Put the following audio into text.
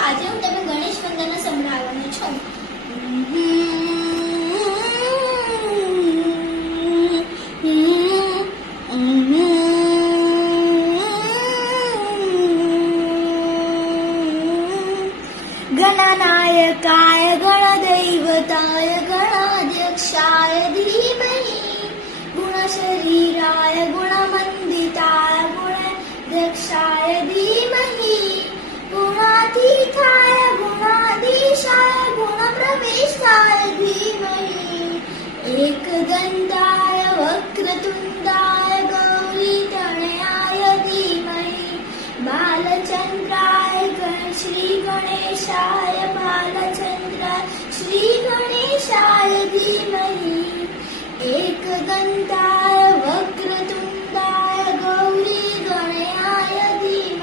આજે હું તમે ગણેશ વંદના સંભળાવવાનો છું. गणनायकाय गणदैवताय गणाध्यक्षाय धीमहि गुणशरीराय गुणमण्डिताय गुणाध्यक्षाय धीमहि गुणातीताय गुणाधीशाय गुणप्रवेशाय धीमहि एकदन्ताय वक्रतुण्डाय गौरीतनयाय धीमहि बालचन्द्राय श्रीगणेशाय बालचन्द्राय श्रीगणेशाय धीमहि एकदन्ताय